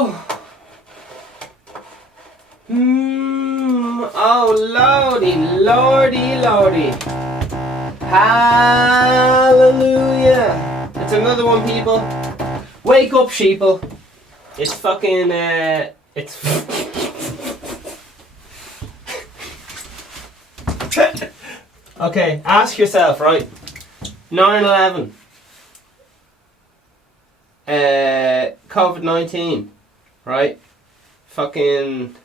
go. Oh, lordy. Hallelujah. It's another one, people. Wake up, sheeple. It's fucking, it's... Okay, ask yourself, right? 9/11. COVID-19. Right? Fucking...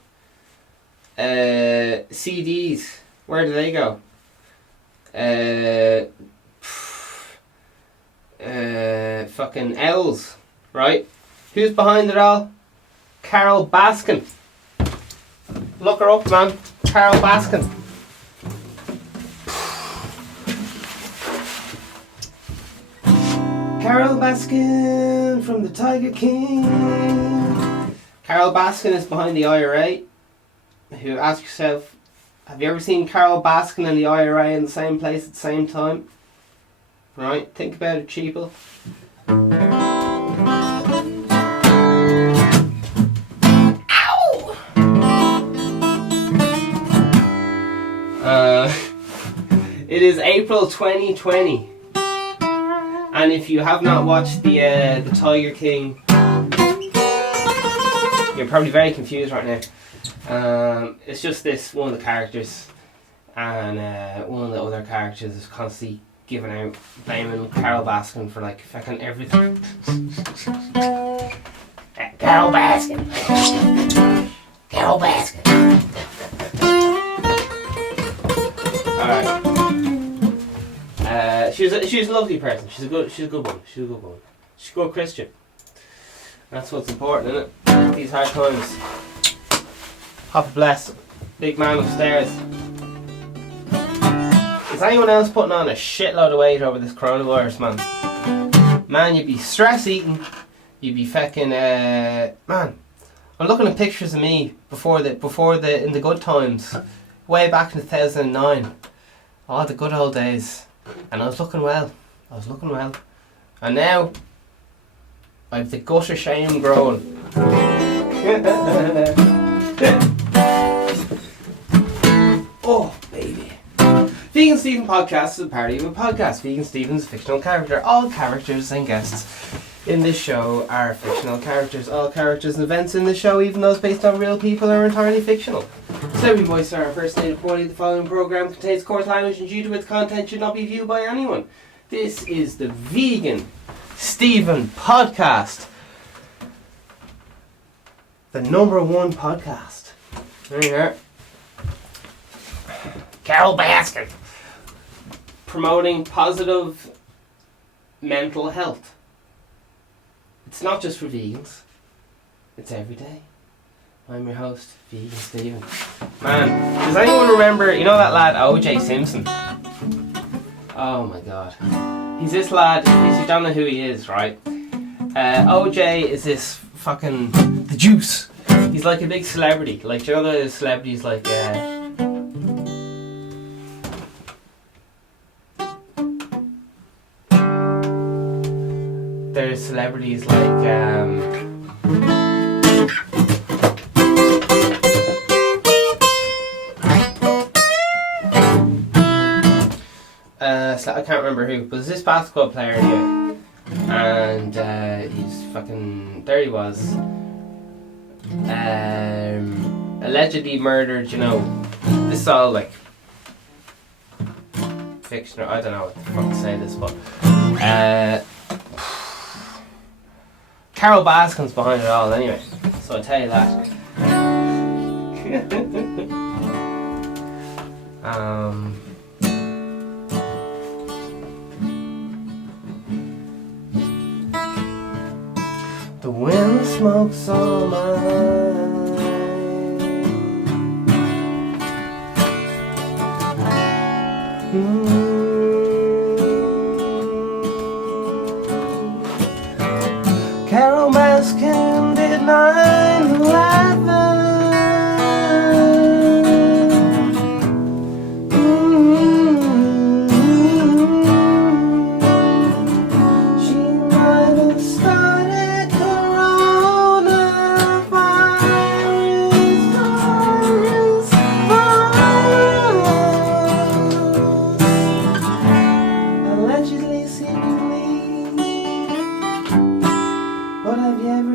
CDs. Where do they go? Fucking L's. Right? Who's behind it all? Carole Baskin. Look her up, man. Carole Baskin. Carole Baskin from the Tiger King. Carole Baskin is behind the IRA. Who, ask yourself, have you ever seen Carole Baskin and the IRA in the same place at the same time? Right, think about it, sheeple. Ow! It is April 2020. And if you have not watched the Tiger King, you're probably very confused right now. It's just this one of the characters, and one of the other characters is constantly giving out, blaming Carole Baskin for like fucking everything. Carole Baskin. Carole Baskin. Alright. She's a lovely person. She's a good one. She's a good good Christian. That's what's important, isn't it? These hard times. Papa bless. Big man upstairs. Is anyone else putting on a shitload of weight over this coronavirus, man? Man, you'd be stress eating. You'd be fucking man. I'm looking at pictures of me before the in the good times, way back in 2009. Oh, the good old days. And I was looking well. And now I've the gutter shame growing. Oh, baby. Vegan Steven podcast is a parody of a podcast. Vegan Steven's a fictional character. All characters and guests in this show are fictional characters. All characters and events in this show, even those based on real people, are entirely fictional. Celebrity voices are impersonated. Quality of the following program contains coarse language and due to its content should not be viewed by anyone. This is the Vegan Steven podcast. The #1 podcast. There you are. Carole Baskin. Promoting positive mental health. It's not just for vegans. It's every day. I'm your host, Vegan Steven. Man, does anyone remember, you know that lad O.J. Simpson? Oh my god. He's this lad, you don't know who he is, right? O.J. is this fucking, the juice. He's like a big celebrity. Like, you know those celebrities like, there's celebrities like, I can't remember who, but there's this basketball player here, and he's fucking, there he was, allegedly murdered, you know, this is all like fictional, I don't know what the fuck to say this, but Carole Baskin's behind it all anyway, so I'll tell you that. The wind smokes all mine. Carole Baskin did 9/11. She might have started Corona.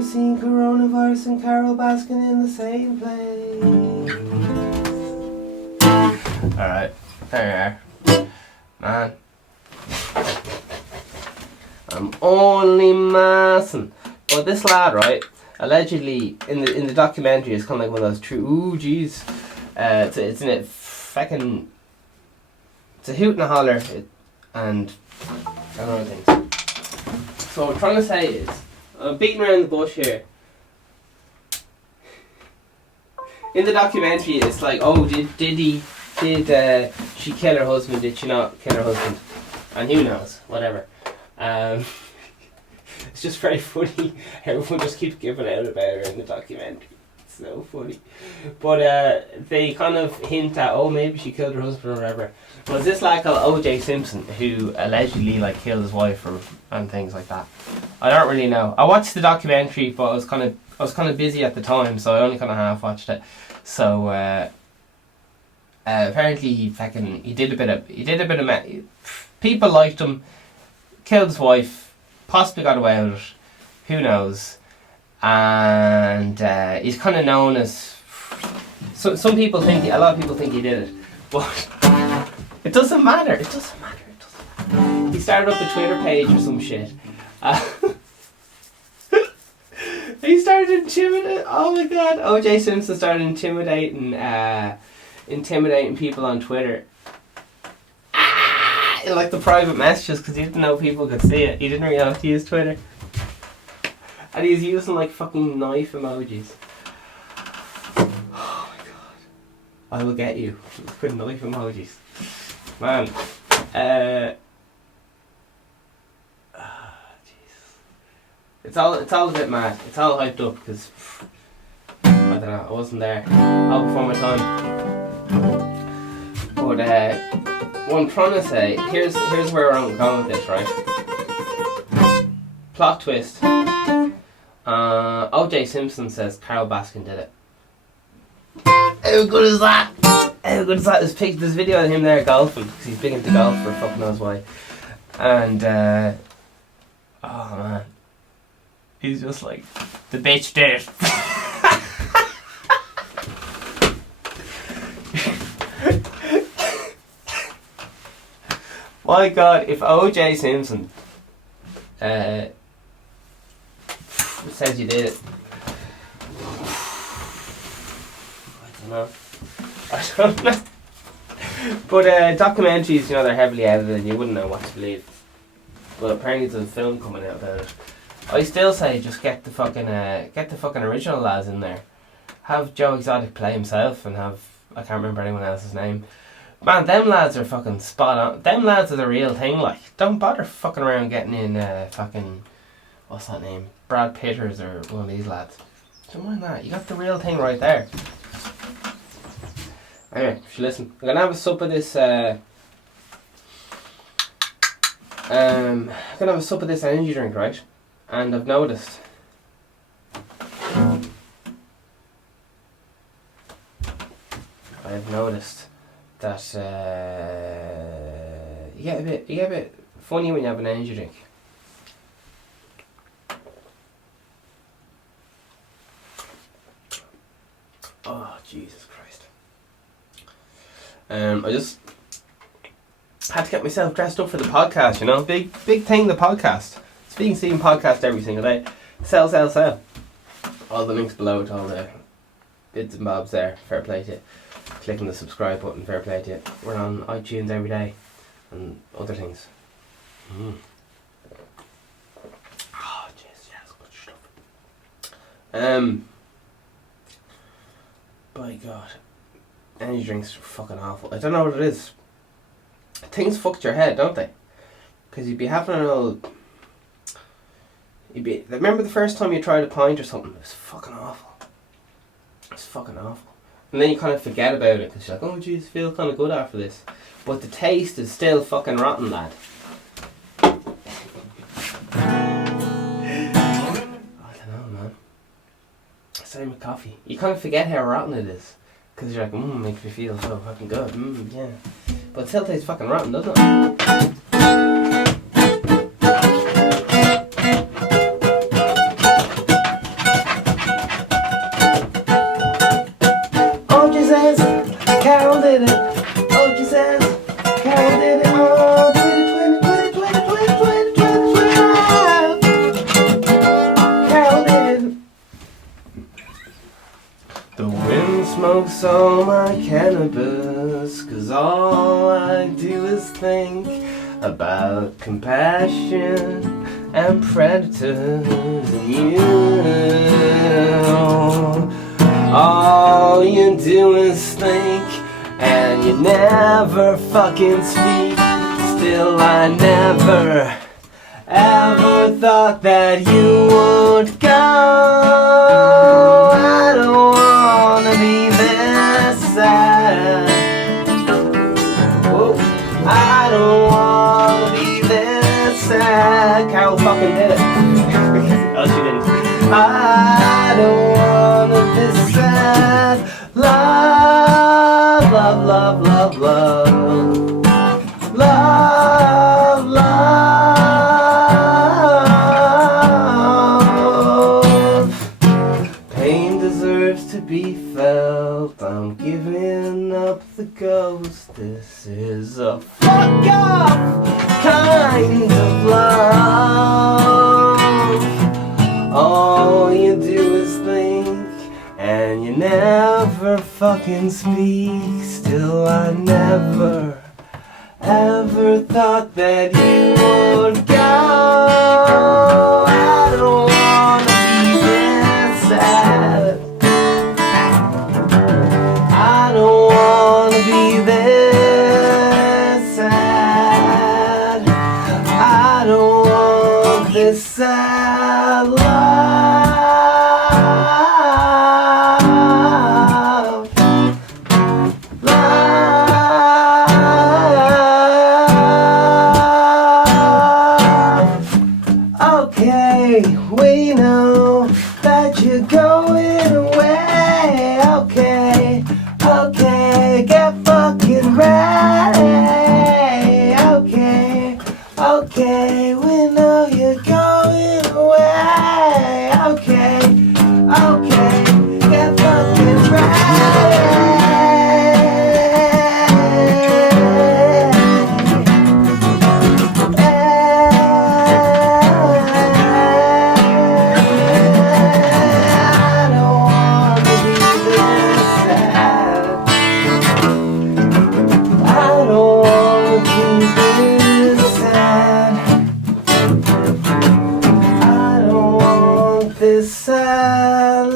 never seen coronavirus and Carole Baskin in the same place. Alright, there you are. Man. I'm only messing. Well, this lad, right, allegedly, in the documentary, it's kind of like one of those true, ooh, jeez. It's in it, fucking, it's a hoot and a holler, and other things. So what I'm trying to say is, I'm beating around the bush here. In the documentary, it's like, oh, did she kill her husband? Did she not kill her husband? And who knows? Whatever. It's just very funny. Everyone just keeps giving out about her in the documentary. It's so funny. But they kind of hint at, oh, maybe she killed her husband or whatever. Was this like O.J. Simpson, who allegedly like killed his wife and things like that? I don't really know. I watched the documentary, but I was kind of busy at the time, so I only kind of half watched it. So apparently he did a bit of people liked him, killed his wife, possibly got away with it, who knows? And he's kind of known as. So some people think, a lot of people think he did it, but it doesn't matter. It doesn't matter. He started up a Twitter page or some shit. He started intimidating. Oh my god! O.J. Simpson started intimidating people on Twitter. In like the private messages, because he didn't know people could see it. He didn't really know how to use Twitter, and he was using like fucking knife emojis. Oh my god! I will get you with knife emojis, man. It's all a bit mad. It's all hyped up because I don't know. I wasn't there. All before my time. But what I'm trying to say, here's where I'm going with this, right? Plot twist. O.J. Simpson says Carole Baskin did it. How good is that? How good is that? There's video of him there golfing because he's big into golf for fucking knows why. And oh man. He's just like, the bitch did it. My god, if O.J. Simpson says you did it. I don't know. But documentaries, you know, they're heavily edited. You wouldn't know what to believe. But apparently there's a film coming out about it. I still say just get the fucking original lads in there. Have Joe Exotic play himself and have, I can't remember anyone else's name. Man, them lads are fucking spot on. Them lads are the real thing, like. Don't bother fucking around getting in fucking, what's that name? Brad Pitters or one of these lads. Don't mind that. You got the real thing right there. Anyway, listen. I'm gonna have a sup of this energy drink, right? And I've noticed that you get a bit funny when you have an energy drink. Oh, Jesus Christ. I just had to get myself dressed up for the podcast, you know? Big thing, the podcast. Speaking Steven podcast every single day. Sell. All the links below to all the bits and bobs there. Fair play to you. Clicking the subscribe button, fair play to you. We're on iTunes every day. And other things. Oh, jeez, yes, good stuff. By God. Energy drinks are fucking awful. I don't know what it is. Things fucked your head, don't they? Because you'd be having an old... Remember the first time you tried a pint or something? It was fucking awful. It's fucking awful. And then you kind of forget about it because you're like, oh jeez, I feel kind of good after this. But the taste is still fucking rotten, lad. I don't know, man. Same with coffee. You kind of forget how rotten it is. Because you're like, makes me feel so fucking good. Yeah. But it still tastes fucking rotten, doesn't it? smoke so my cannabis, 'cause all I do is think about compassion and predators and you. All you do is think and you never fucking speak. Still I never ever thought that you would go. I don't wanna be this sad. Whoa. I don't wanna be this sad. Carole fucking did it. Oh, she didn't. I don't wanna be sad. Love, love, love, love, love. Love, love. Pain deserves to be felt. I'm giving up the ghost. This is a fuck off kind of love. All you do is think and you never fucking speak. Still I never ever thought that you would go. I don't wanna be this sad. I don't wanna be this sad. I don't want this sad life. Okay, we know that you're going away. Okay, okay, get fucking ready. Okay, okay, we know you're going away. Okay, okay, get fucking ready. This sad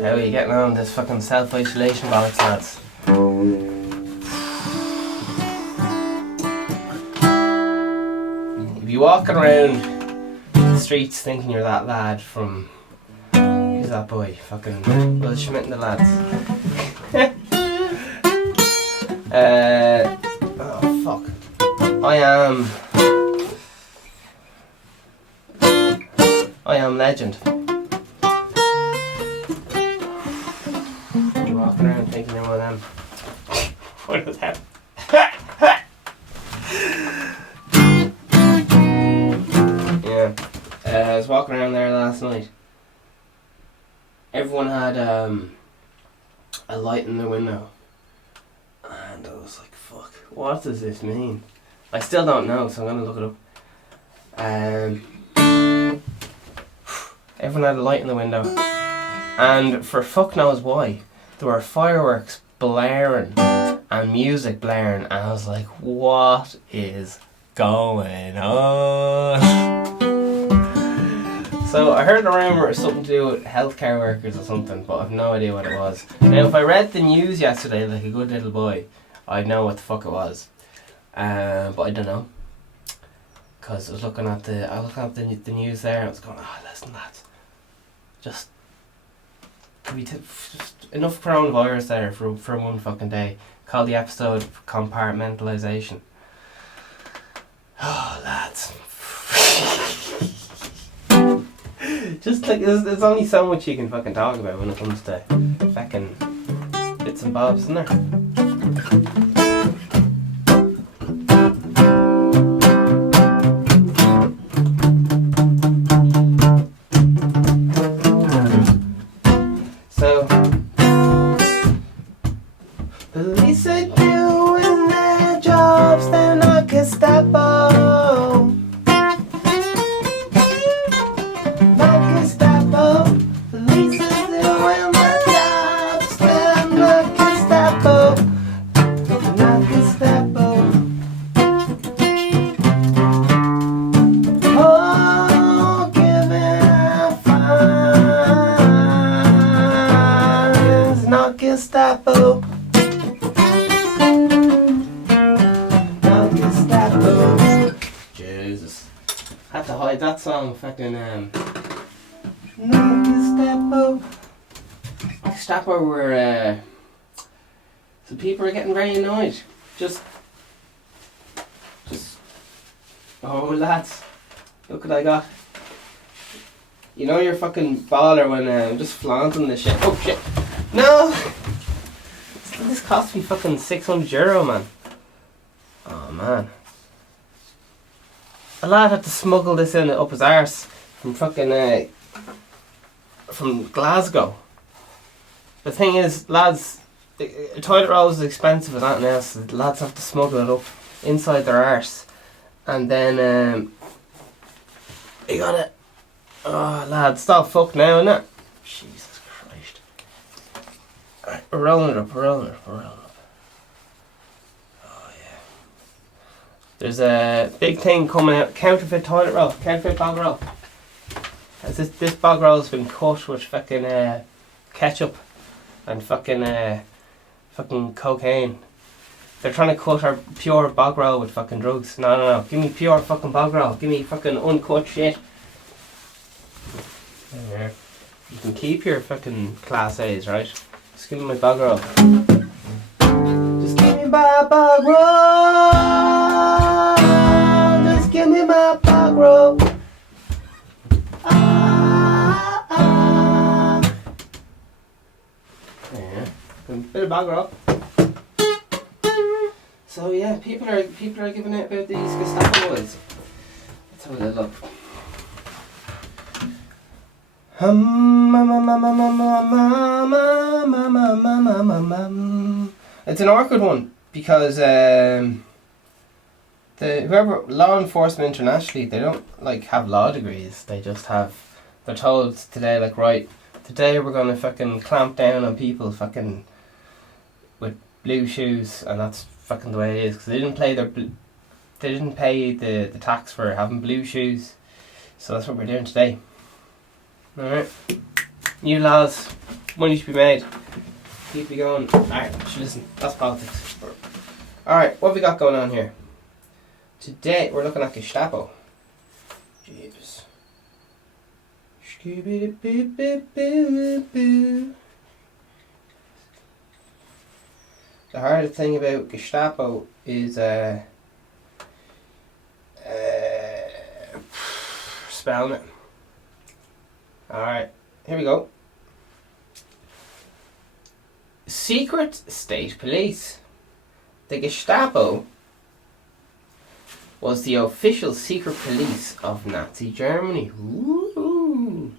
How are you getting on this fucking self-isolation bollocks, lads? If you walking around the streets thinking you're that lad from... Who's that boy? Fucking Will Schmidt and the lads. Oh fuck. I am Legend. Walking around thinking you're one of them. What was that? Yeah. I was walking around there last night. Everyone had a light in their window. And I was like, fuck, what does this mean? I still don't know, so I'm going to look it up. Everyone had a light in the window. And for fuck knows why, there were fireworks blaring and music blaring, and I was like, what is going on? So I heard a rumour it was something to do with healthcare workers or something, but I've no idea what it was. Now if I read the news yesterday like a good little boy, I'd know what the fuck it was. But I don't know. Because I was looking at the news there and I was going, oh listen lads, just enough coronavirus there for one fucking day. Call the episode Compartmentalization. Oh lads. Just like, there's only so much you can fucking talk about when it comes to fucking bits and bobs, isn't there? So, police are doing their jobs, they're not Gestapo. Not Gestapo. Police are doing their jobs, they're not Gestapo. Not Gestapo. Oh, giving fines, not Gestapo. Not Gestapo. Jesus. Had to hide that song, fucking, not Gestapo. Gestapo were, so people are getting very annoyed. Just, oh lads, look what I got. You know you're fucking baller when I'm just flaunting this shit. Oh shit. No! This cost me fucking €600, man. Oh man. A lad had to smuggle this in up his arse from fucking, from Glasgow. The thing is, lads, toilet rolls is expensive as anything else. The lads have to smuggle it up inside their arse. And then, you got it. Oh, lad, stop fuck now, innit? Jesus Christ. Alright, we're rolling it up. Oh, yeah. There's a big thing coming out. Counterfeit toilet roll. Counterfeit bog roll. This bog roll has been cut with fucking ketchup and fucking cocaine. They're trying to cut our pure bog roll with fucking drugs. No. Give me pure fucking bog roll. Give me fucking uncut shit. There. You can keep your fucking class A's, right? Just give me my bog roll. Just give me my bog roll. Just give me my bog roll. Yeah. A bit of bog roll. So yeah, people are giving out about these Gestapo boys. Let's have a little look. It's an awkward one because whoever law enforcement internationally, they don't like have law degrees. They just have. They're told today, like, right, today we're gonna fucking clamp down on people fucking with blue shoes, and that's fucking the way it is because they didn't pay the tax for having blue shoes. So that's what we're doing today. Alright, new laws, money should be made. Keep me going. Alright, listen, that's politics. Alright, what have we got going on here? Today we're looking at Gestapo. Jeeves. The hardest thing about Gestapo is spelling it. Alright, here we go. Secret state police. The Gestapo was the official secret police of Nazi Germany. Ooh.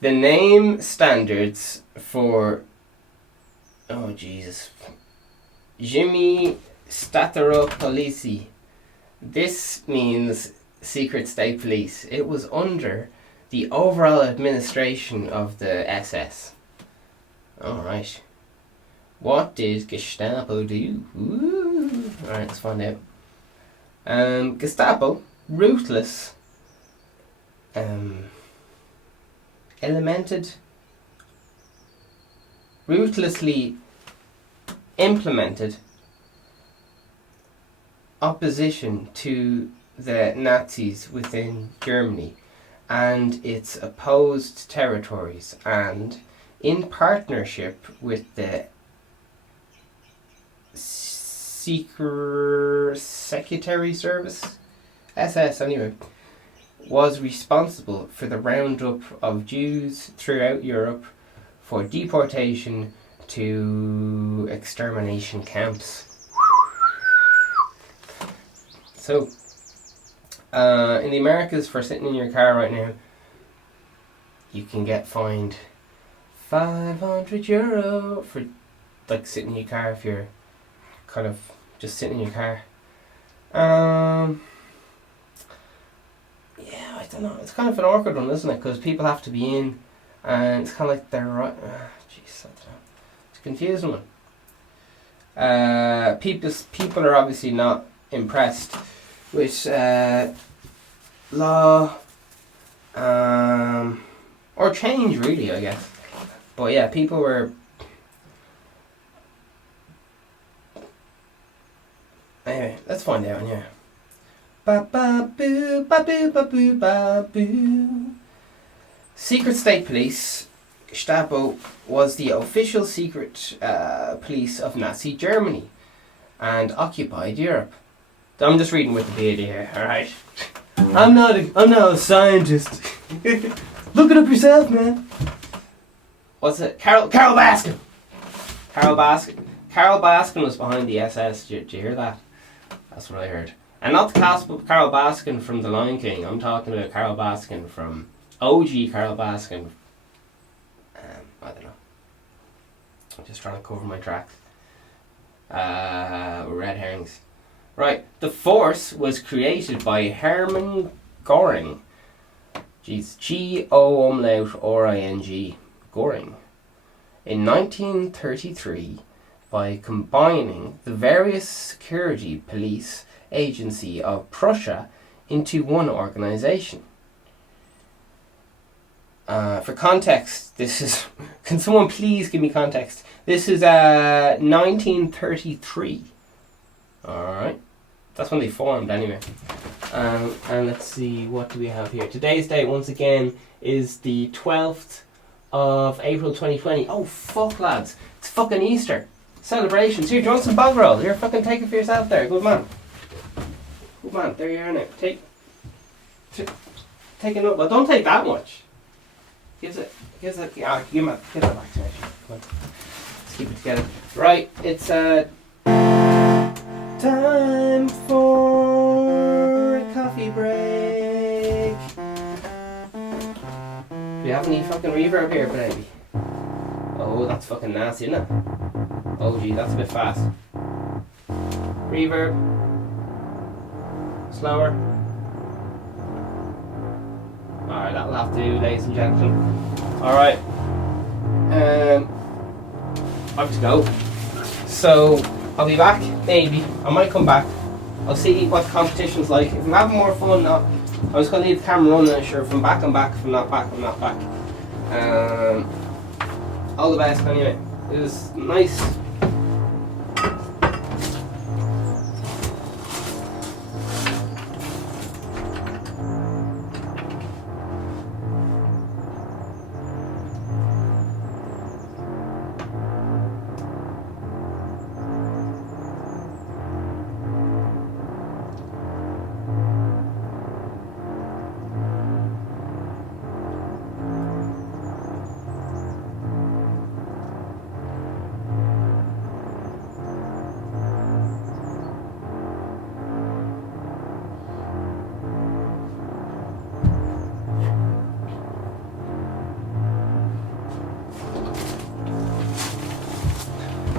The name standards for, oh Jesus, Geheime Staatspolizei. This means secret state police. It was under the overall administration of the SS. Alright. What did Gestapo do? Ooh. Alright, let's find out. Gestapo, ruthlessly implemented opposition to the Nazis within Germany and its opposed territories, and in partnership with the Secretary Service, SS anyway, was responsible for the roundup of Jews throughout Europe for deportation to extermination camps. So, in the Americas, for sitting in your car right now, you can get fined €500 for like sitting in your car if you're kind of just sitting in your car. Yeah, I don't know. It's kind of an awkward one, isn't it? Because people have to be in, and it's kind of like they're right. Jeez, I don't know. It's a confusing one. People are obviously not impressed with law, or change, really, I guess. But yeah, people were. Anyway, let's find out here. Ba-ba-boo, ba-boo, ba-boo, ba-boo. Secret State Police, Gestapo, was the official secret police of Nazi Germany and occupied Europe. I'm just reading Wikipedia here, alright? I'm not a scientist. Look it up yourself, man. What's it? Carole Baskin. Carole Baskin was behind the SS. Did you hear that? That's what I heard. And not the Carole Baskin from The Lion King. I'm talking about Carole Baskin from OG Carole Baskin. I don't know. I'm just trying to cover my tracks. Red herrings. Right. The force was created by Hermann Göring. Jeez. G-O-umlaut-R-I-N-G. Göring. In 1933, by combining the various security police agency of Prussia into one organization. For context, this is... Can someone please give me context? This is 1933. Alright. That's when they formed, anyway. And let's see, what do we have here? Today's date, once again, is the 12th of April 2020. Oh, fuck, lads. It's fucking Easter. Celebrations. Here, do you want some bog roll? You're fucking take it for yourself there. Good man. Good man. There you are now. Take it up. Well, don't take that much. Give that back to me. Come on. Let's keep it together. Right, it's time for a coffee break. Do you have any fucking reverb here, baby? Oh, that's fucking nasty, isn't it? Oh gee, that's a bit fast. Reverb. Slower. Alright, that'll have to do, ladies and gentlemen. Alright. I have to go. So, I'll be back, maybe. I might come back. I'll see what the competition's like. If I'm having more fun, I'm just going to leave the camera running, and sure, if I'm back, I'm back. If I'm not back, I'm not back. All the best, anyway. It was nice.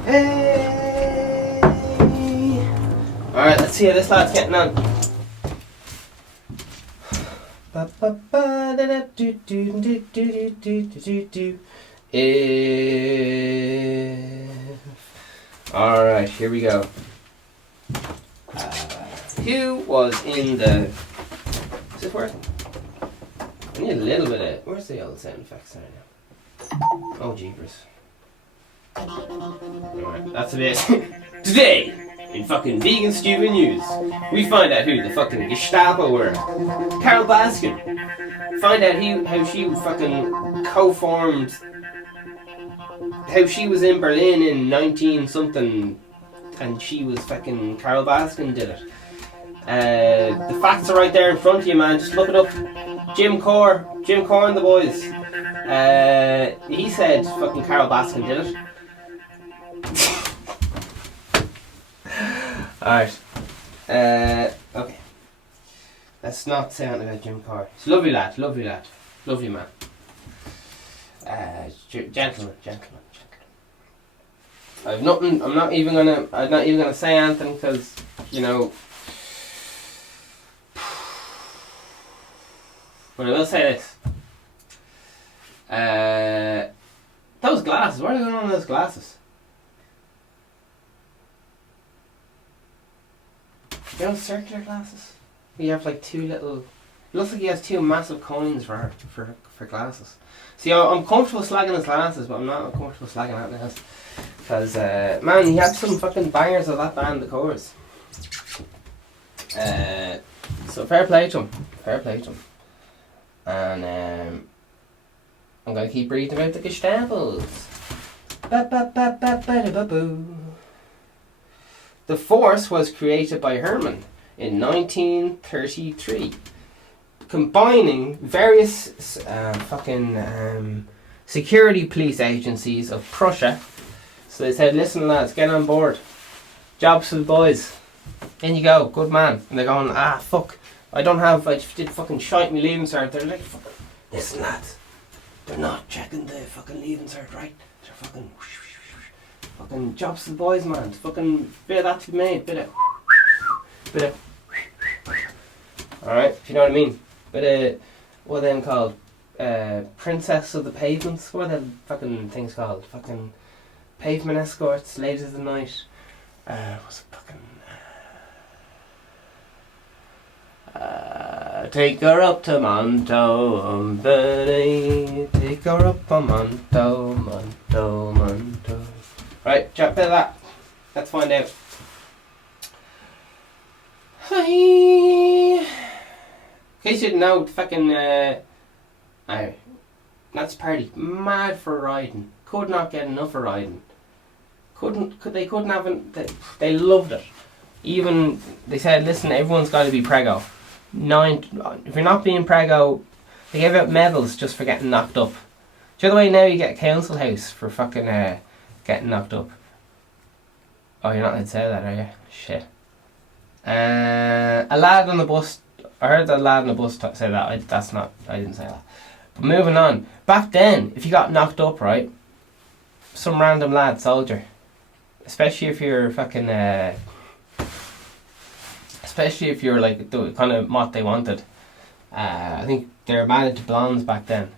Hey! Alright, let's see how this lad's getting on. Alright, here we go. Who was in the... Is this working? I need a little bit of... Where's the old sound effects there now? Oh, jeepers. Alright, that's a bit. Today, in fucking vegan steven news, we find out who the fucking Gestapo were. Carole Baskin. Find out how she fucking co-formed. How she was in Berlin in 19 something, and she was fucking Carole Baskin did it. The facts are right there in front of you, man. Just look it up. Jim Core and the boys. He said fucking Carole Baskin did it. Alright. Okay. Let's not say anything about Jim Core. He's a lovely lad. Lovely man. Gentleman. I'm not even gonna say anything because, you know. But I will say this. Those glasses. What are going on with those glasses? You know, circular glasses. You have like two little. It looks like he has two massive coins for glasses. See, I'm comfortable slagging his glasses, but I'm not comfortable slagging anything else. Because, man, he had some fucking bangers of that band, The Cores. So fair play to him. And I'm going to keep reading about the Gestapos. The force was created by Hermann in 1933, combining various security police agencies of Prussia. So they said, listen lads, get on board. Jobs for the boys. In you go, good man. And they're going, fuck, I just did fucking shite me leaving cert. They're like, listen lads, they're not checking the fucking leaving cert, right? They're fucking jobs for the boys, man. Fucking bit of that to be made, bit of alright, if you know what I mean. Bit of, what are them called? Princess of the Pavements? What are them fucking things called? Fucking pavement escorts, ladies of the night. What's it fucking... take her up to Monto, take her up to Monto. Right, chat bit of that. Let's find out. Hi. In case you didn't know, fucking that's party. Mad for riding. Could not get enough of riding. They couldn't have they loved it. Even they said, listen, everyone's got to be prego. If you're not being prego, they gave out medals just for getting knocked up. The other way now you get a council house for fucking getting knocked up. Oh, you're not allowed to say that, are you? Shit. A lad on the bus. I heard that lad on the bus say that. I didn't say that. But moving on. Back then, if you got knocked up, right, some random lad, soldier, especially if you're fucking, especially if you're like the kind of what they wanted. I think they're mad into blondes back then.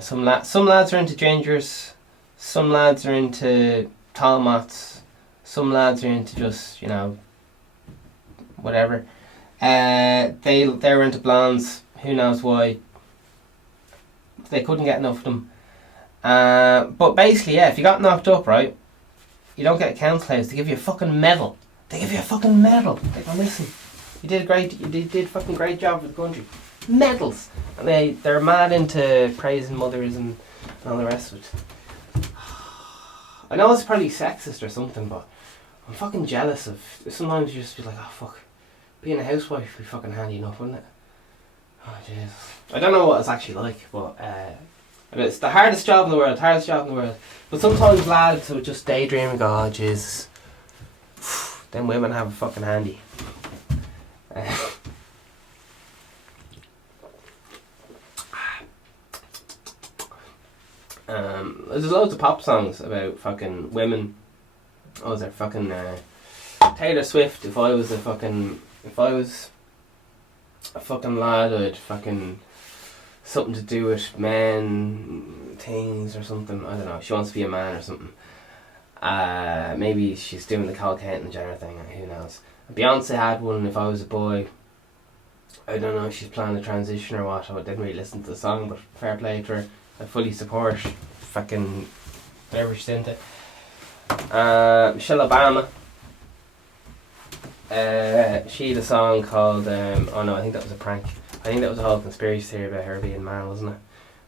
Some lads are into gingers. Some lads are into tall mots. Some lads are into just, you know, whatever. They were into blondes. Who knows why? They couldn't get enough of them. But basically, yeah, if you got knocked up, right, you don't get a council house. They give you a fucking medal. They go, listen, you did fucking great job for the country. Medals. And they're mad into praising mothers and all the rest of it. I know it's probably sexist or something, but I'm fucking jealous of... Sometimes you just be like, oh fuck, being a housewife would be fucking handy enough, wouldn't it? Oh Jesus. I don't know what it's actually like, but it's the hardest job in the world, But sometimes lads would just daydream and go, oh Jesus, them women have a fucking handy. There's loads of pop songs about fucking women. Oh, is there fucking Taylor Swift? If I was a fucking lad, I'd fucking something to do with men things or something. I don't know. She wants to be a man or something. Maybe she's doing the Carl Caitlin Jenner thing. Who knows? Beyonce had one. If I was a boy, I don't know if she's planning a transition or what. I didn't really listen to the song, but fair play to her. I fully support fucking whatever she's into. Michelle Obama. She had a song called oh no, I think that was a prank. I think that was a whole conspiracy theory about her being man, wasn't it?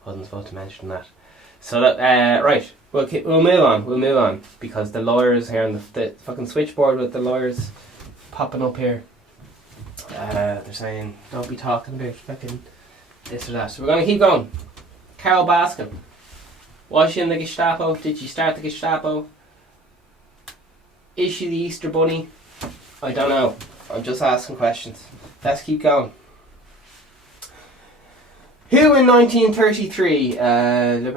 Wasn't supposed to mention that. So that right, we'll move on because the lawyers here on the fucking switchboard with the lawyers popping up here. They're saying don't be talking about fucking this or that. So we're going to keep going. Carole Baskin. Was she in the Gestapo? Did she start the Gestapo? Is she the Easter Bunny? I don't know. I'm just asking questions. Let's keep going. Who in 1933? Jeez,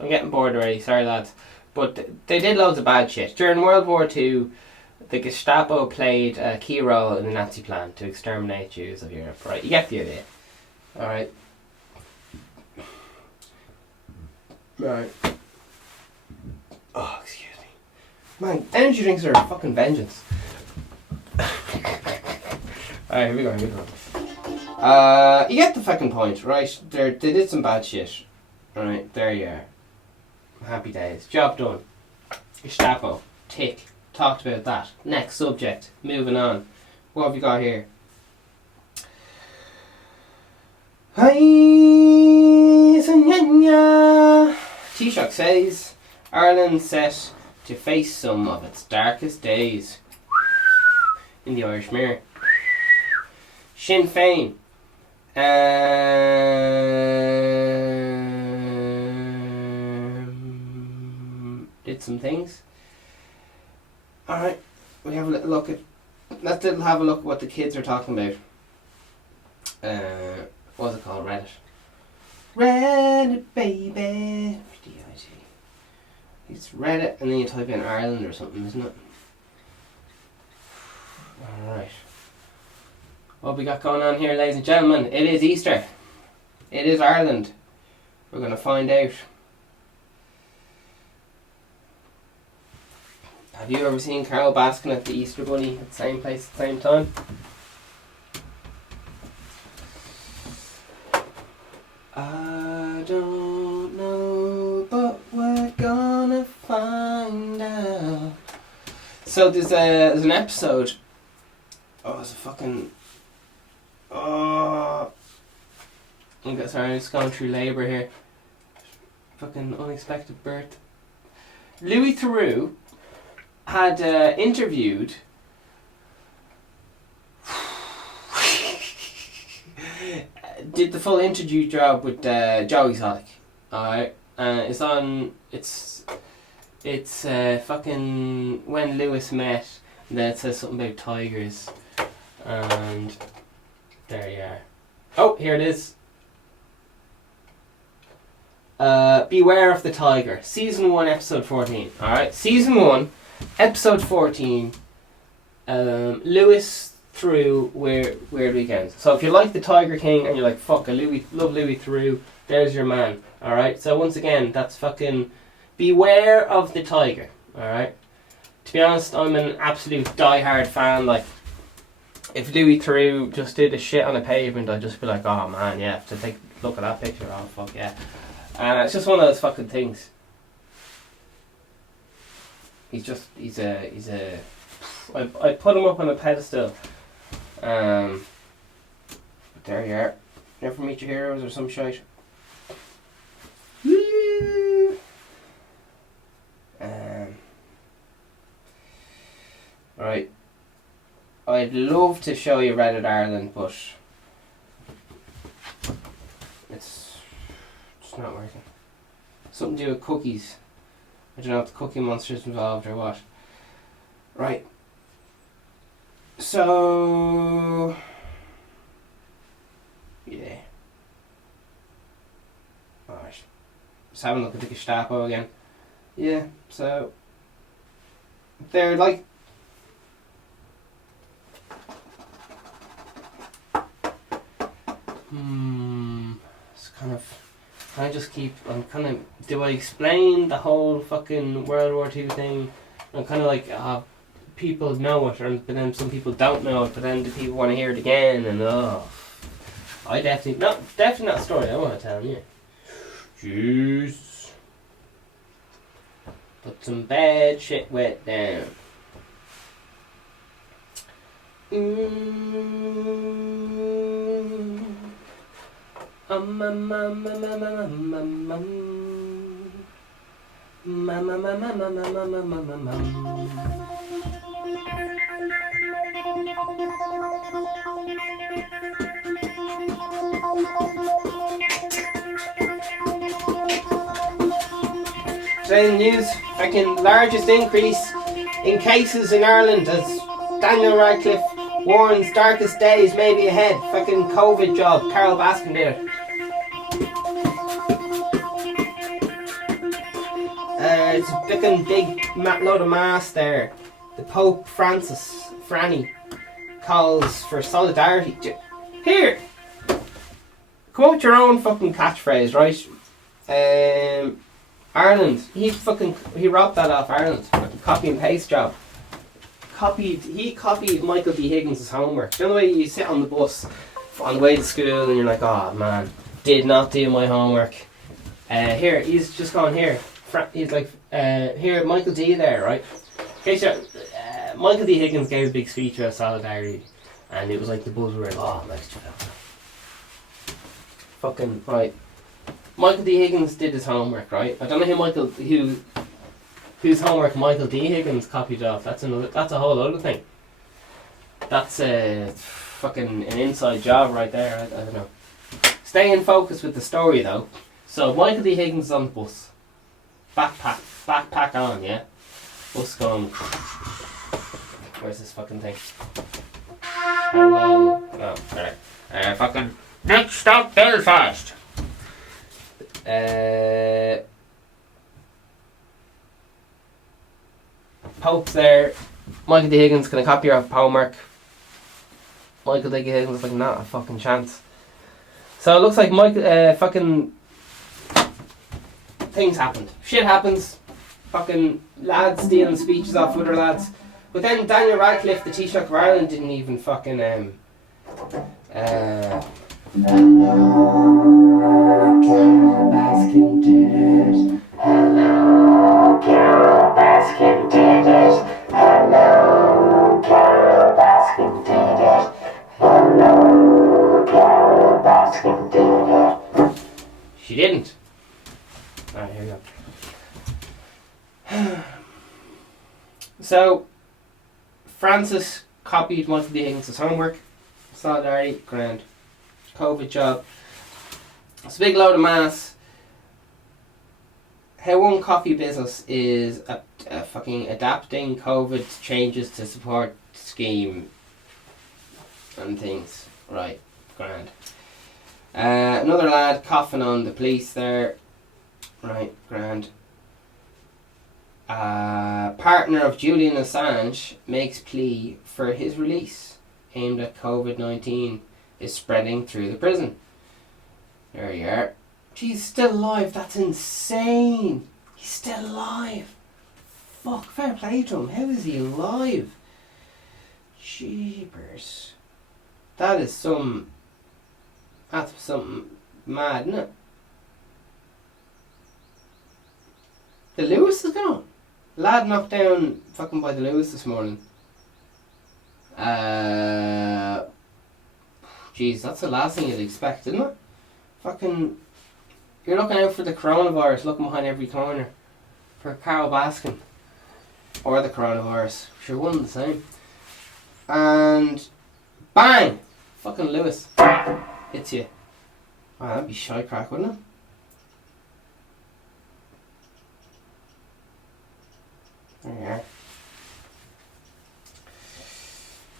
I'm getting bored already. Sorry, lads. But they did loads of bad shit. During World War II, the Gestapo played a key role in the Nazi plan to exterminate Jews of Europe. Right, you get the idea. Alright. Right. Oh, excuse me. Man, energy drinks are a fucking vengeance. Alright, here we go. You get the fucking point, right? They did some bad shit. Alright, there you are. Happy days. Job done. Gestapo. Tick. Talked about that. Next subject. Moving on. What have you got here? Taoiseach says Ireland set to face some of its darkest days. In the Irish Mirror. Sinn Féin. Did some things. Alright, we have a little look at. Let's have a look at what the kids are talking about. What's it called? Reddit. Reddit, baby. D-I-T. It's Reddit, and then you type in Ireland or something, isn't it? Alright. What we got going on here, ladies and gentlemen? It is Easter. It is Ireland. We're going to find out. Have you ever seen Carole Baskin at the Easter Bunny at the same place at the same time? I don't know, but we're gonna find out. So there's an episode. Oh, it's a fucking. Oh. Okay, sorry, I'm just going through labour here. Fucking unexpected birth. Louis Theroux had interviewed did the full interview job with Joe Exotic. Alright. It's fucking when Lewis met, and then it says something about tigers. And there you are. Oh, here it is. Beware of the Tiger. Season 1, episode 14. Alright, Season 1, episode 14. Lewis Theroux, Weird Weekends. So if you like the Tiger King and you're like, fuck, I love Louis Theroux, there's your man. Alright, so once again, that's fucking beware of the Tiger. Alright. To be honest, I'm an absolute diehard fan. Like, if Louis Theroux just did a shit on a pavement, I'd just be like, oh man, yeah, to take a look at that picture, oh fuck yeah. And it's just one of those fucking things. He's a I put him up on a pedestal. But there you are. Never meet your heroes or some shite. Woo! Right. I'd love to show you Reddit Ireland, but it's not working. Something to do with cookies. I don't know if the Cookie Monster's involved or what. Right. So yeah. Alright. Just having a look at the Gestapo again. Yeah, so they're like it's kind of do I explain the whole fucking World War II thing? I'm kind of like, people know it, but then some people don't know it, but then the people want to hear it again, and I definitely not a story I want to tell you. Jeez. But some bad shit went down. Today in the news, fucking largest increase in cases in Ireland as Daniel Radcliffe warns darkest days may be ahead. Fucking COVID job. Carole Baskin did it. It's a fucking big load of mass there. The Pope Francis, Franny, calls for solidarity. Here! Come up with your own fucking catchphrase, right? Ireland. He robbed that off Ireland. Copy and paste job. He copied Michael D. Higgins' homework. You know the way you sit on the bus on the way to school and you're like, oh man, did not do my homework. Here, he's just gone here. He's like, here, Michael D. there, right? Okay, so, Michael D. Higgins gave a big speech about solidarity, and it was like the buzzword, oh, nice job. Fucking, right. Michael D. Higgins did his homework, right? I don't know whose homework Michael D. Higgins copied off. That's a whole other thing. That's fucking an inside job right there. I don't know. Stay in focus with the story though. So Michael D. Higgins is on the bus. Backpack on, yeah? Bus going. Where's this fucking thing? Hello. Oh, alright. Fucking next stop Belfast. Pope's there. Michael D. Higgins, can I copy your homework? Michael D. Higgins is like, not a fucking chance. So it looks like fucking things happened. Shit happens. Fucking lads stealing speeches off other lads. But then Daniel Radcliffe, the Taoiseach of Ireland, didn't even fucking Hello, Carole Baskin did it. Hello, Carole Baskin did it. Hello, Carole Baskin did it. Hello, Carole Baskin did it. She didn't. Alright, here we go. So, Francis copied Michael D. Higgins' homework. Solidarity, grand. COVID job. It's a big load of mass. How one coffee business is a fucking adapting COVID changes to support scheme and things. Right, grand. Another lad coughing on the police there. Right, grand. Partner of Julian Assange makes plea for his release, aimed at COVID-19 is spreading through the prison. There you are. He's still alive. That's insane. He's still alive. Fuck, fair play to him. How is he alive? Jeepers. That's something mad, isn't it? The Lewis is gone. Lad knocked down fucking by the Lewis this morning. Jeez, that's the last thing you'd expect, isn't it? Fucking, you're looking out for the coronavirus, looking behind every corner for Carole Baskin or the coronavirus. Sure, one and the same. And bang, fucking Lewis hits you. Wow, that'd be shy crack, wouldn't it? There you are.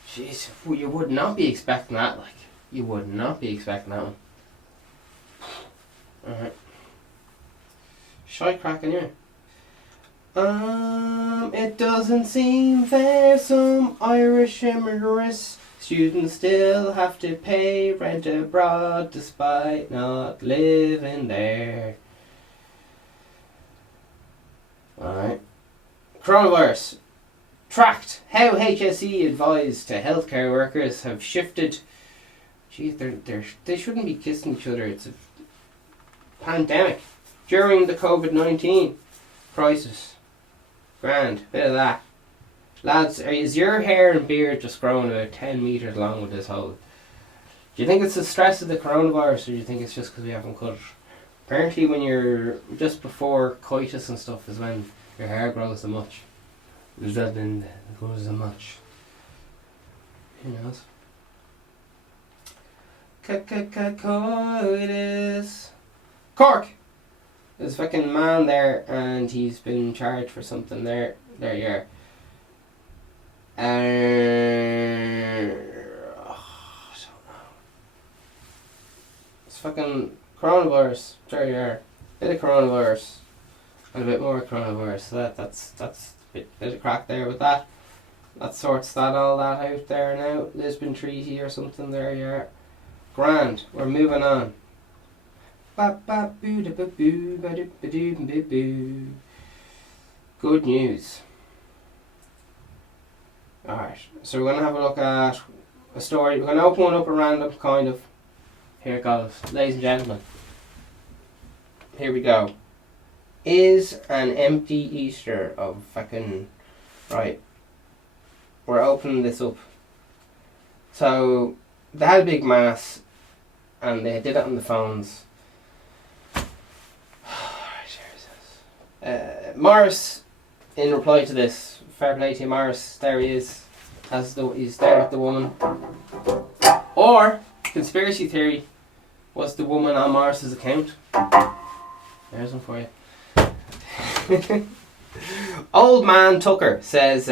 Jeez, well, you would not be expecting that, like. You would not be expecting that one. Alright. Shy crack in here. It doesn't seem fair. Some Irish immigrant students still have to pay rent abroad despite not living there. Alright. Coronavirus. Tracked. How HSE advised to healthcare workers have shifted. Jeez, they shouldn't be kissing each other. It's a pandemic. During the COVID-19 crisis. Grand. Bit of that. Lads, is your hair and beard just growing about 10 metres long with this whole... Do you think it's the stress of the coronavirus, or do you think it's just because we haven't cut it? Apparently when you're just before coitus and stuff is when your hair grows so much. Is that then grows so much? Who knows? Coitus. Cork! There's a fucking man there and he's been charged for something there. There you are. I don't know. It's fucking coronavirus. There you are. Bit of coronavirus. And a bit more coronavirus. So that's a bit of crack there with that. That sorts all that out there now. Lisbon Treaty or something. There you are. Grand. We're moving on. Good news. Alright, so we're going to have a look at a story. We're going to open one up at random, kind of. Here it goes. Ladies and gentlemen. Here we go. Is an empty Easter of fucking... Right. We're opening this up. So, they had a big mass, and they did it on the phones. Morris, in reply to this, fair play to you, Morris, there he is. He's there with the woman. Or, conspiracy theory, was the woman on Morris's account? There's one for you. Old man Tucker says,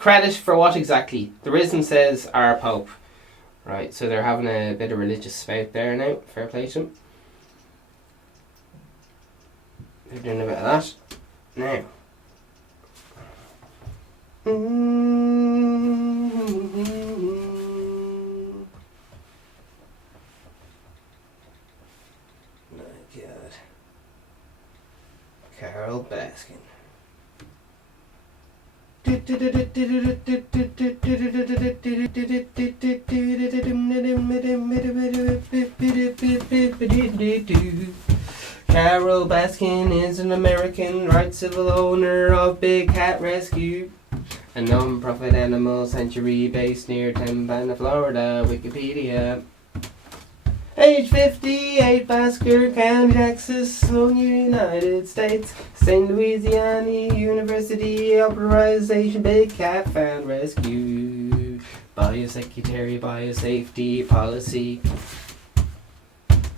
credit for what exactly? The Risen says our Pope. Right, so they're having a bit of religious spout there now. Fair play to them. They're doing a bit of that. Now. My God. Carole Baskin. Carole Baskin is an American right civil owner of Big Cat Rescue, a non-profit animal sanctuary based near Tampa, Florida. Wikipedia. Age 58, Basker County, Texas, United States. St. Louisiana University Authorization Big Cat Found Rescue. Biosecretary Biosafety Policy.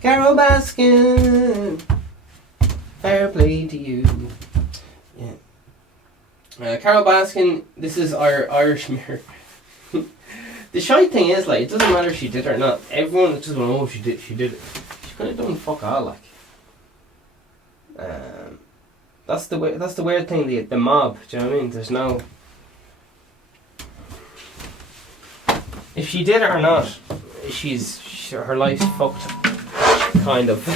Carole Baskin. Fair play to you. Yeah. Carole Baskin, this is our Irish Mirror. The shy thing is, like, it doesn't matter if she did it or not. Everyone just going, oh, she did it. She could have done fuck all, like. That's the weird thing. The mob. Do you know what I mean? There's no. If she did it or not, her life's fucked. Kind of.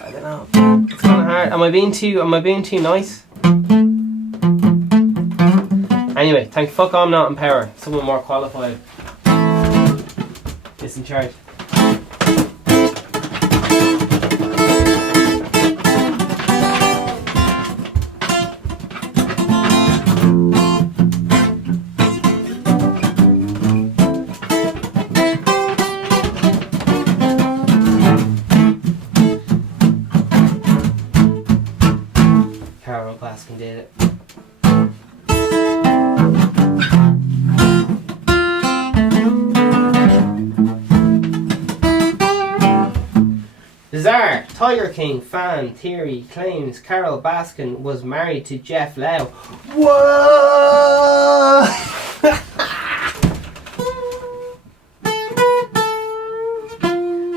I don't know. It's kind of hard. Am I being too nice? Anyway, thank fuck I'm not in power. Someone more qualified is in charge. Carole Baskin did it. Bizarre. Tiger King fan theory claims Carole Baskin was married to Jeff Lowe. Whoa!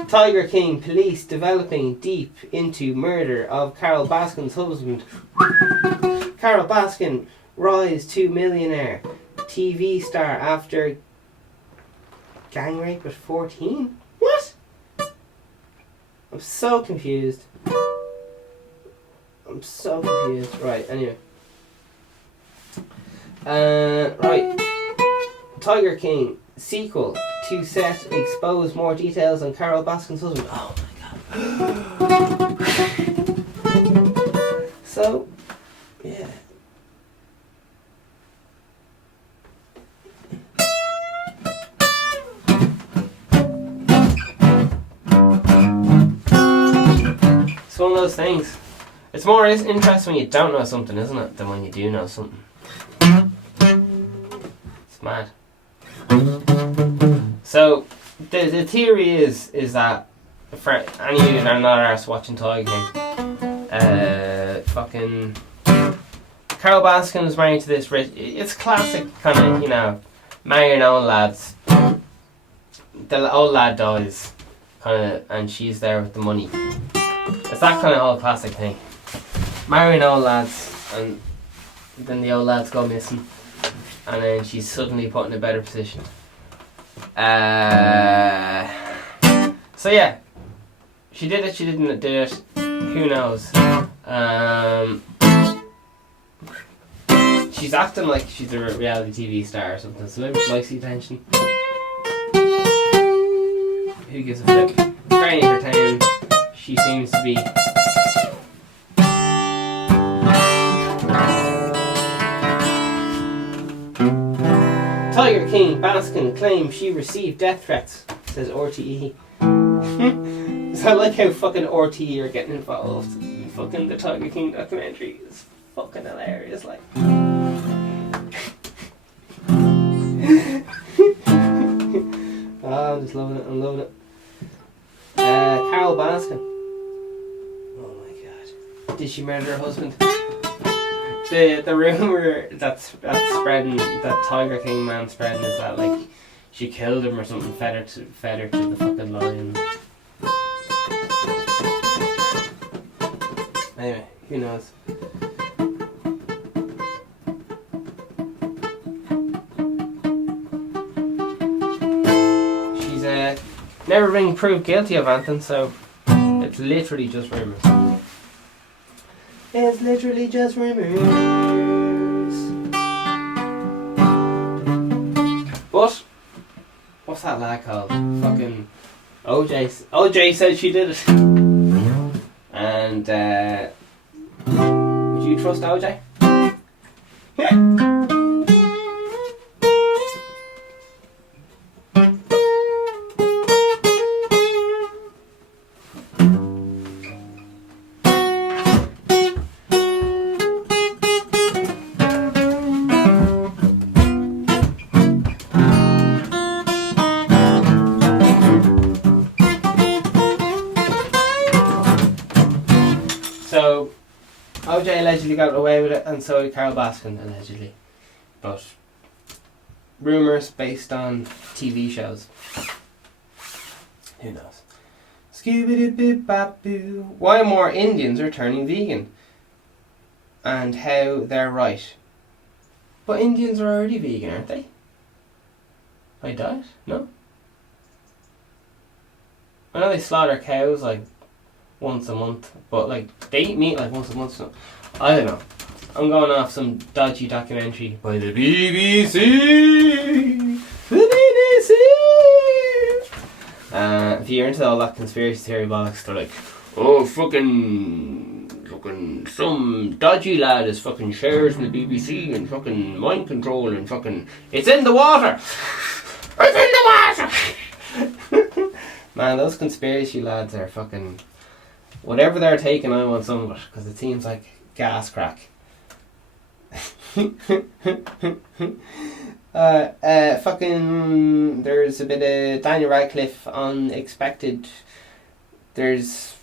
Tiger King police developing deep into murder of Carole Baskin's husband. Carole Baskin rise to millionaire TV star after gang rape at 14? What? I'm so confused. Right, anyway. Right. Tiger King sequel to set expose more details on Carole Baskin's husband. Oh my god. So, yeah. It's one of those things. It's more interesting when you don't know something, isn't it, than when you do know something. It's mad. So the theory is that for any of you that are not arse watching Tiger King, fucking Carole Baskin was married to this rich. It's classic kind of, you know, marrying old lads. The old lad dies, kind of, and she's there with the money. It's that kind of old classic thing. Marrying old lads, and then the old lads go missing, and then she's suddenly put in a better position. So yeah, she did it. She didn't do it. Who knows? She's acting like she's a reality TV star or something, so maybe she likes the attention. Who gives a flip? Very entertaining. She seems to be. Tiger King Baskin claims she received death threats, says RTE. So I like how fucking RTE are getting involved. Fucking the Tiger King documentary is fucking hilarious, like. I'm just loving it. I'm loving it. Carole Baskin. Oh my god. Did she murder her husband? The rumor that's spreading, that Tiger King man spreading, is that like she killed him or something, fed her to the fucking lion. Anyway, who knows? Never been proved guilty of anything, so it's literally just rumours. It's literally just rumours. But what's that lad called? Fucking OJ. OJ said she did it. And would you trust OJ? So, OJ allegedly got away with it, and so did Carole Baskin, allegedly. But rumours based on TV shows. Who knows? Scooby-Doo-Boo-Bop-Boo. Why more Indians are turning vegan? And how they're right. But Indians are already vegan, aren't they? By diet? No? I know they slaughter cows like once a month, but like they eat meat like once a month. So I don't know. I'm going off some dodgy documentary by the BBC. The BBC. If you're into all that conspiracy theory bollocks, they're like, oh fucking some dodgy lad is fucking shares in the BBC and fucking mind control and fucking it's in the water. It's in the water. Man, those conspiracy lads are fucking. Whatever they're taking, I want some of it, because it seems like gas crack. Fucking, there's a bit of Daniel Radcliffe unexpected. There's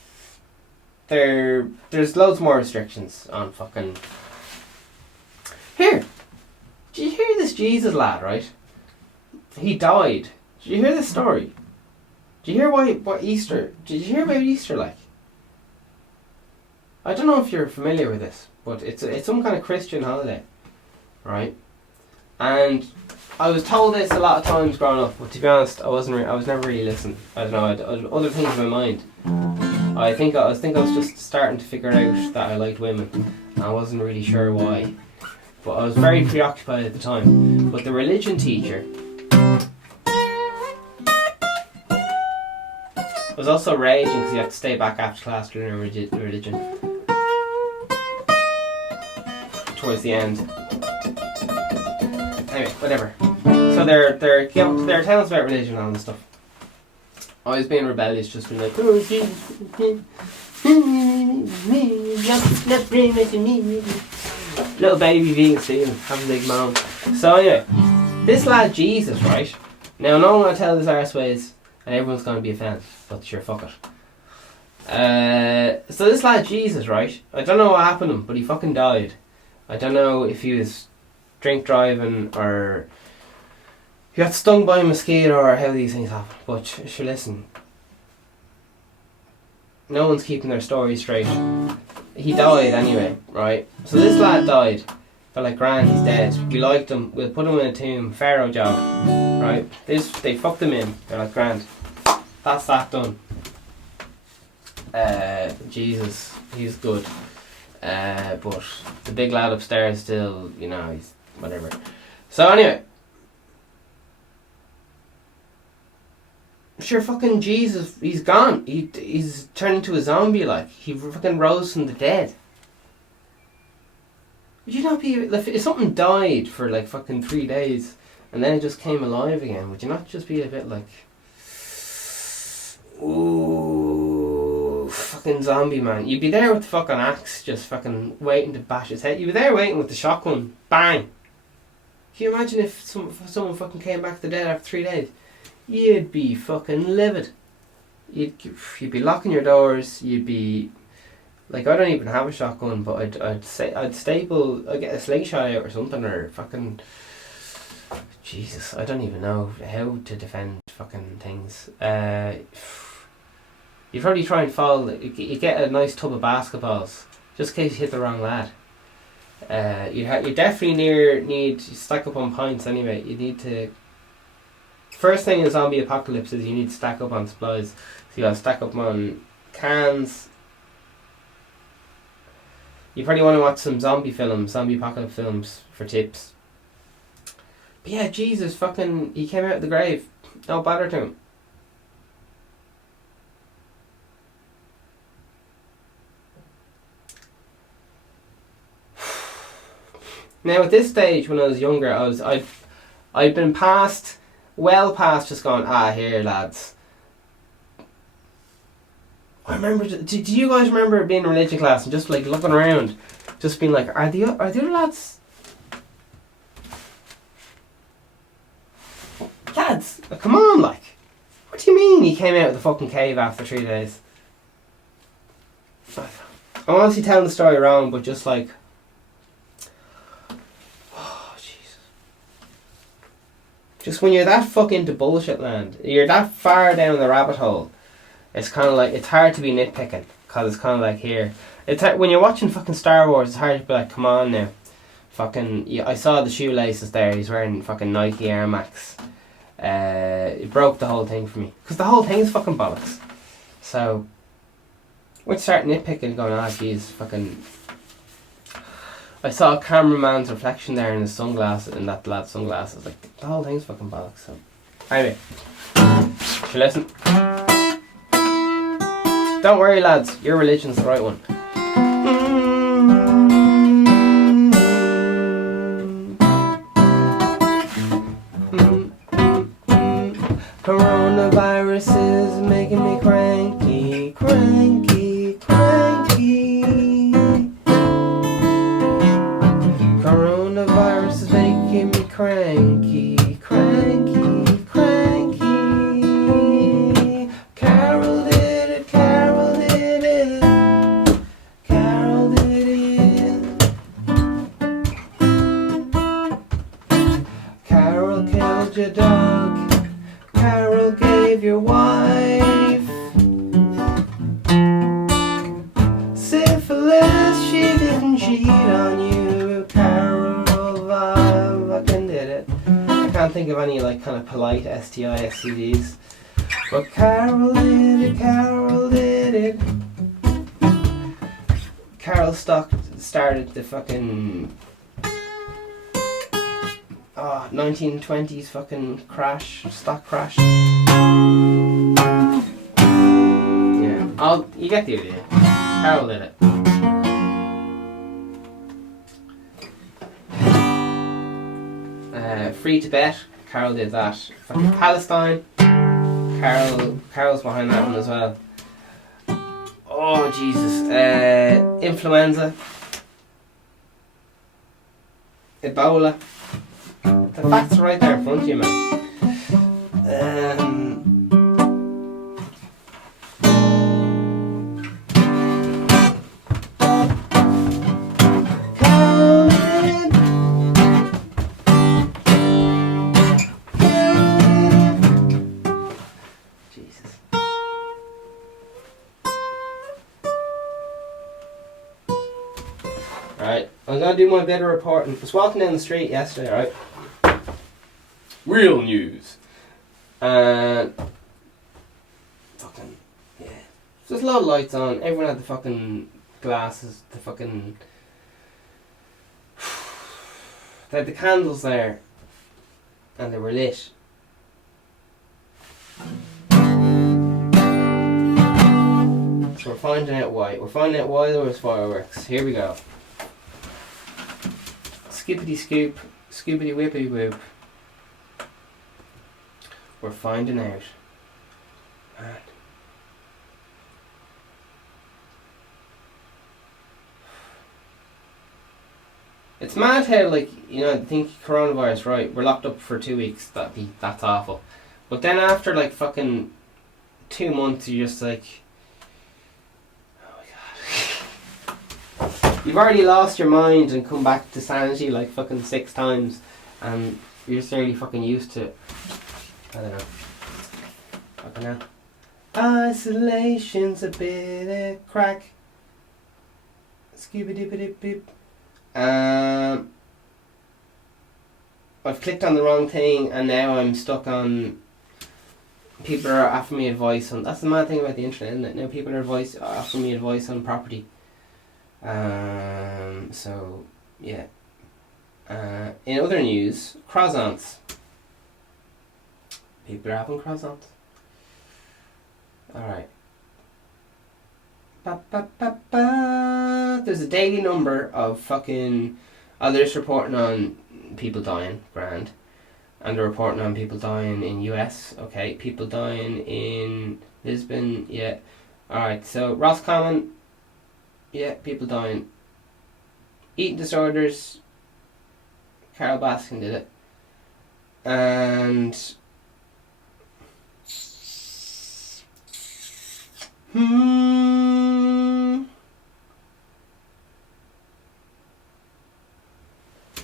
loads more restrictions on fucking. Here, did you hear this Jesus lad? Right, he died. Did you hear this story? Did you hear what Easter? Did you hear about Easter like? I don't know if you're familiar with this, but it's some kind of Christian holiday, right? And I was told this a lot of times growing up, but to be honest, I was never really listening. I don't know. I had other things in my mind. I think I was just starting to figure out that I liked women. I wasn't really sure why, but I was very preoccupied at the time. But the religion teacher was also raging because he had to stay back after class to learn religion. Towards the end. Anyway, whatever. So they're telling us about religion and all this stuff. I was being rebellious, just being like, oh Jesus, not brainwashing me. Little baby vegan Steven, having a big moan. So anyway, this lad Jesus, right? Now, no one will tell this arseways, and everyone's going to be offended, but sure, fuck it. So this lad, Jesus, right? I don't know what happened to him, but he fucking died. I don't know if he was drink driving or he got stung by a mosquito or how these things happen. But sure, listen. No one's keeping their story straight. He died anyway, right? So this lad died. They're like, grand, he's dead. We liked him. We'll put him in a tomb. Pharaoh job, right? They fucked him in. They're like, grand. That's that done. Jesus, he's good. But the big lad upstairs still, you know, he's whatever. So anyway. Sure, fucking Jesus, he's gone. He's turned into a zombie, like. He fucking rose from the dead. Would you not be, like, if something died for like fucking 3 days and then it just came alive again, would you not just be a bit like, ooh, fucking zombie man? You'd be there with the fucking axe just fucking waiting to bash his head. You'd be there waiting with the shotgun, bang. Can you imagine if someone fucking came back to the dead after 3 days? You'd be fucking livid. You'd be locking your doors, you'd be... Like, I don't even have a shotgun, but I'd get a slingshot out or something, or fucking... Jesus, I don't even know how to defend fucking things. You'd probably try and fall... You get a nice tub of basketballs, just in case you hit the wrong lad. You definitely need to stack up on pints anyway. You need to... First thing in zombie apocalypse is you need to stack up on supplies. So you gotta stack up on cans... You probably want to watch some zombie apocalypse films for tips. But yeah, Jesus, fucking, he came out of the grave. No bother to him. Now at this stage, when I was younger, I'd been well past just going, here lads. I remember, do you guys remember being in religion class and just like looking around, just being like, are the other lads? Lads, come on, like, what do you mean he came out of the fucking cave after 3 days? I'm honestly telling the story wrong, but just like, oh Jesus. Just when you're that fucking into bullshit land, you're that far down the rabbit hole. It's kind of like, it's hard to be nitpicking, because it's kind of like here. When you're watching fucking Star Wars, it's hard to be like, come on now. Fucking, I saw the shoelaces there, he's wearing fucking Nike Air Max. It broke the whole thing for me. Because the whole thing is fucking bollocks. So, we'd start nitpicking, going, geez, fucking... I saw a cameraman's reflection there in his sunglasses, in that lad's sunglasses. Like, the whole thing's fucking bollocks. So, anyway. Should listen. Don't worry, lads, your religion's the right one. Coronavirus is making me cranky, cranky, cranky. Coronavirus is making me cranky, cranky, cranky. Carole did it, Carole did it, Carole did it. Carole killed your dog. Carole gave your wife syphilis. She didn't cheat on you. Carole fucking did it. I can't think of any like kind of polite STI STDs. But Carole did it. Carole did it. Carole started the fucking 1920s fucking stock crash. Yeah, you get the idea. Carole did it. Free Tibet, Carole did that. Fucking Palestine, Carole's behind that one as well. Oh Jesus, influenza, Ebola. The facts are right there in front of you, man. Jesus. Right, I'm gonna do my bit of reporting. I was walking down the street yesterday, right? Real news. And fucking yeah. There's a lot of lights on. Everyone had the fucking glasses, the fucking they had the candles there and they were lit. So we're finding out why. We're finding out why there was fireworks. Here we go. Skippity scoop, scoopity whippity whoop. We're finding out. Man. It's mad how, like, you know, I think coronavirus, right, we're locked up for 2 weeks, that's awful. But then after, like, fucking 2 months, you're just like, oh my god. You've already lost your mind and come back to sanity like fucking 6 times, and you're just really fucking used to it. I don't know. Fucking hell. Isolation's a bit of crack. Scooby-doo-ba-doo-boop. I've clicked on the wrong thing and now I'm stuck on. People are offering me advice on. That's the mad thing about the internet, isn't it? Now people are offering me advice on property. So yeah. In other news, croissants. People are having croissants. Alright. There's a daily number of fucking. Oh, they're just reporting on people dying, grand. And they're reporting on people dying in US, okay. People dying in Lisbon, yeah. Alright, so Roscommon, yeah, people dying. Eating disorders, Carole Baskin did it. And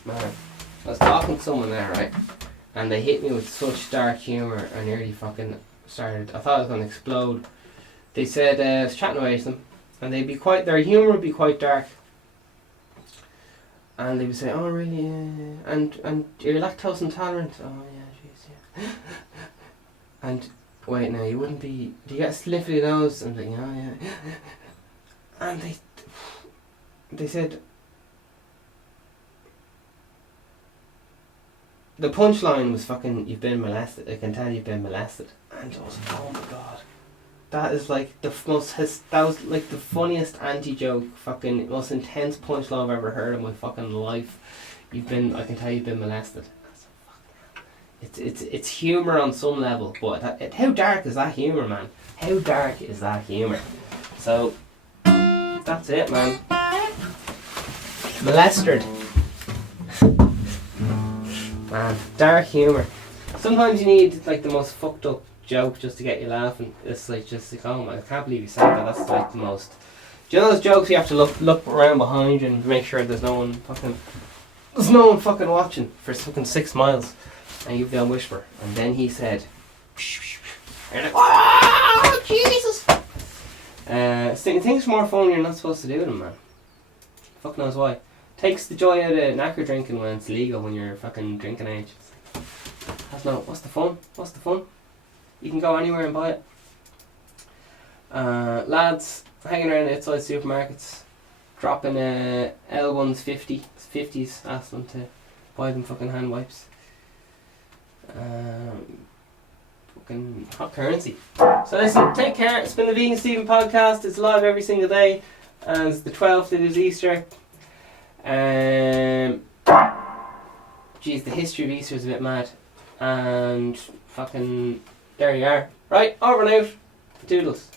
man, I was talking to someone there, right? And they hit me with such dark humour, I nearly fucking started. I thought I was going to explode. They said, I was chatting away to them, and they'd be quite, their humour would be quite dark. And they would say, oh really, and you're lactose intolerant? Oh yeah, jeez, yeah. And wait, now you wouldn't be, do you get a sniffly nose? I'm like, oh yeah. And they said, the punchline was fucking, you've been molested. I can tell you've been molested. And I was like, oh my god. That is like the most, that was like the funniest anti-joke, fucking most intense punchline I've ever heard in my fucking life. I can tell you've been molested. It's humour on some level, but how dark is that humour, man? How dark is that humour? So, that's it, man. Molested. Man, dark humour. Sometimes you need like the most fucked up joke just to get you laughing. It's like just like, oh man, I can't believe you said that. That's like the most. Do you know those jokes you have to look around behind you and make sure there's no one fucking watching for fucking 6 miles, and you've done whisper, and then he said, and you're like, oh Jesus. Things more fun when you're not supposed to do them, man. Fuck knows why. Takes the joy out of knacker drinking when it's legal, when you're fucking drinking age. That's no, what's the fun? What's the fun? You can go anywhere and buy it. Lads hanging around outside supermarkets, dropping L1s 50s, ask them to buy them fucking hand wipes. Fucking hot currency. So listen, take care. It's been the Vegan Steven podcast. It's live every single day. And it's the 12th, it is Easter. Geez, the history of Easter is a bit mad. And fucking there you are. Right, over and out. Doodles.